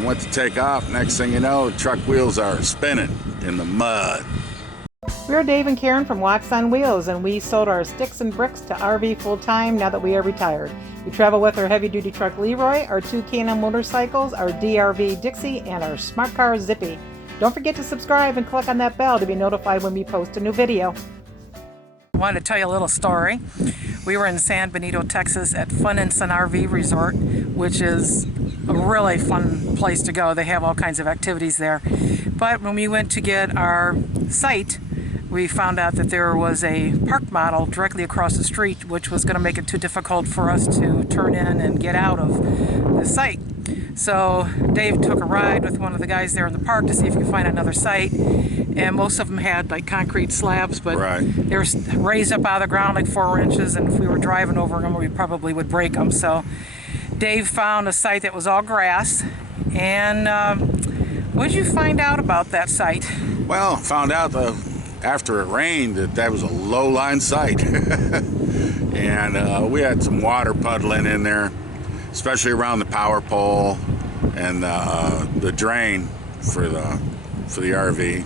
I went to take off. Next thing you know, truck wheels are spinning in the mud. We're Dave and Karen from Wax on Wheels, and we sold our sticks and bricks to RV full-time now that we are retired. We travel with our heavy-duty truck Leroy, our 2 Can-Am motorcycles, our DRV Dixie, and our smart car Zippy. Don't forget to subscribe and click on that bell to be notified when we post a new video. I wanted to tell you a little story. We were in San Benito, Texas at Fun and Sun RV Resort, which is a really fun place to go. They have all kinds of activities there. But when we went to get our site, we found out that there was a park model directly across the street, which was going to make it too difficult for us to turn in and get out of the site. So Dave took a ride with one of the guys there in the park to see if he could find another site, and most of them had like concrete slabs, but they were raised up out of the ground like 4 inches, and if we were driving over them we probably would break them. So Dave found a site that was all grass. And what did you find out about that site? Well, found out after it rained that was a low-line site. And we had some water puddling in there, especially around the power pole and the drain for the RV.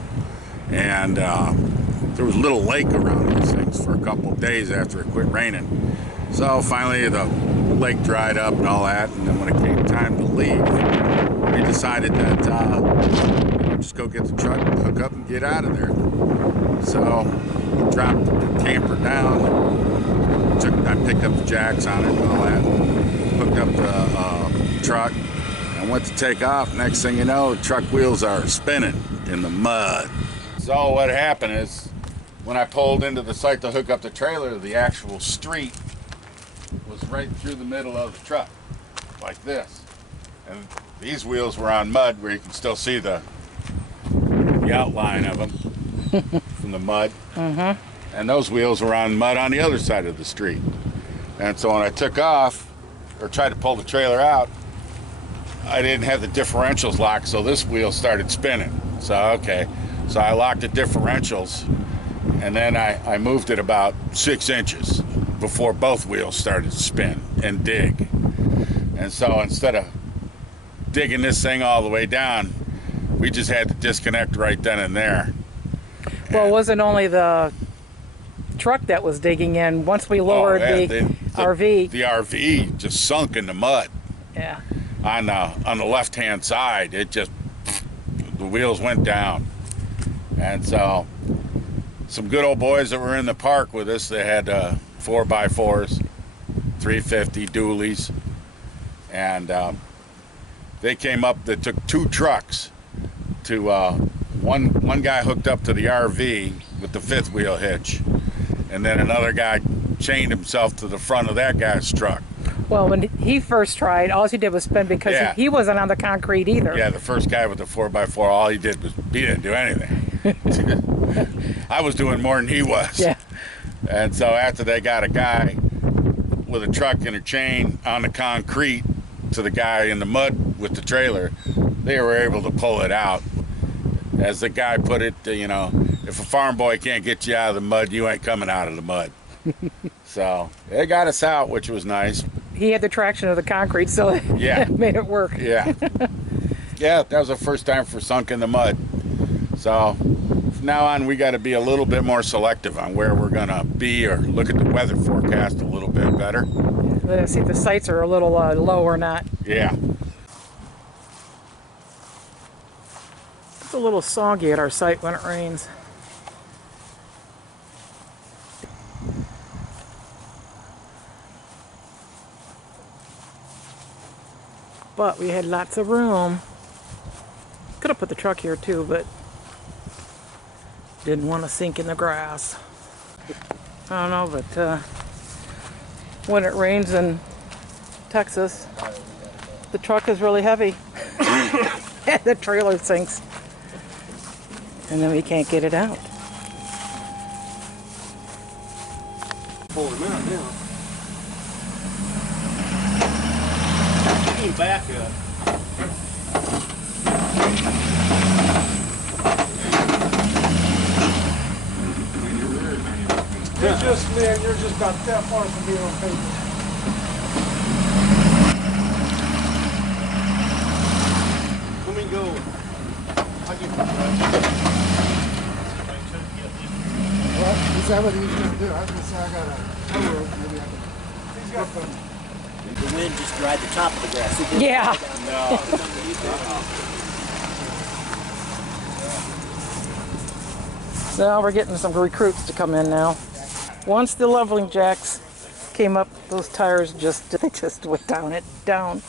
And there was a little lake around these things for a couple of days after it quit raining. So finally the lake dried up and all that, and then when it came time to leave, we decided that just go get the truck, hook up, and get out of there. So we dropped the camper down. I picked up the jacks on it and all that. Hooked up the truck. I went to take off. Next thing you know, the truck wheels are spinning in the mud. So what happened is, when I pulled into the site to hook up the trailer, the actual street was right through the middle of the truck, like this. And these wheels were on mud where you can still see the outline of them from the mud. And those wheels were on mud on the other side of the street. And so when I took off, or tried to pull the trailer out, I didn't have the differentials locked, so this wheel started spinning. So okay, so I locked the differentials, and then I moved it about 6 inches before both wheels started to spin and dig. And so instead of digging this thing all the way down, we just had to disconnect right then and there. Well, it wasn't only the truck that was digging in. Once we lowered the RV. The RV just sunk in the mud. Yeah. On the left-hand side, it just, the wheels went down. And so some good old boys that were in the park with us, they had 4x4s, 350 dualies, and they came up. They took 2 trucks to one guy hooked up to the RV with the 5th wheel hitch, and then another guy chained himself to the front of that guy's truck. Well, when he first tried, all he did was spin because he wasn't on the concrete either. Yeah, the first guy with the 4x4, all he did was, he didn't do anything. I was doing more than he was. Yeah. And so after they got a guy with a truck and a chain on the concrete to the guy in the mud with the trailer, they were able to pull it out. As the guy put it, you know, if a farm boy can't get you out of the mud, you ain't coming out of the mud. So they got us out, which was nice. He had the traction of the concrete, so it made it work. Yeah. Yeah, that was the first time for sunk in the mud. So from now on, we got to be a little bit more selective on where we're going to be, or look at the weather forecast a little bit better. Let's see if the sights are a little low or not. Yeah. It's a little soggy at our site when it rains. But we had lots of room. Could have put the truck here too, but didn't want to sink in the grass. I don't know, but when it rains in Texas, the truck is really heavy. And the trailer sinks. And then we can't get it out. Pull him out now. Back up. You're just about that far from being on paper. Is that what he's gonna do? I was gonna say I got a tow rope, maybe I can. He's got them. The wind just dried the top of the grass. Yeah. Now we're getting some recruits to come in now. Once the leveling jacks came up, those tires just went down.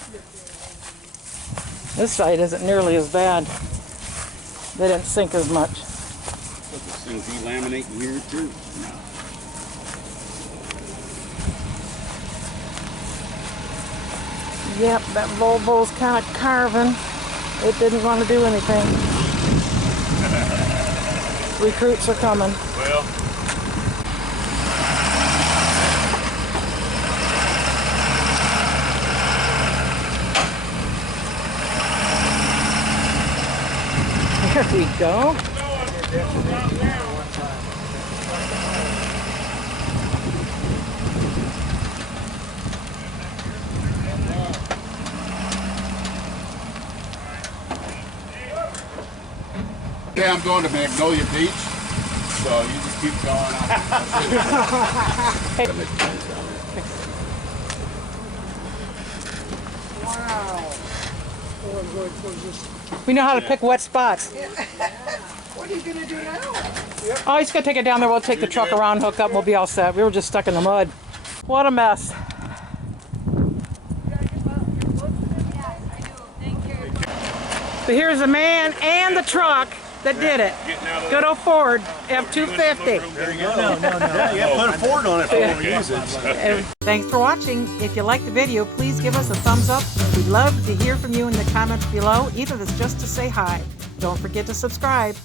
This side isn't nearly as bad. They didn't sink as much. This thing's delaminating here too. Yep, that Volvo's kind of carving. It didn't want to do anything. Recruits are coming. Well, There we go. okay, I'm going to Magnolia Beach, so you just keep going. Wow. We know how to pick wet spots. What are you gonna do now? Oh, he's gonna take it down there. We'll take the truck around, hook up, and we'll be all set. We were just stuck in the mud. What a mess. But here's the man and the truck that did it. Good old Ford F-250. Yeah, put a Ford on it before we use it. Thanks for watching. If you liked the video, please give us a thumbs up. We'd love to hear from you in the comments below, even if it's just to say hi. Don't forget to subscribe.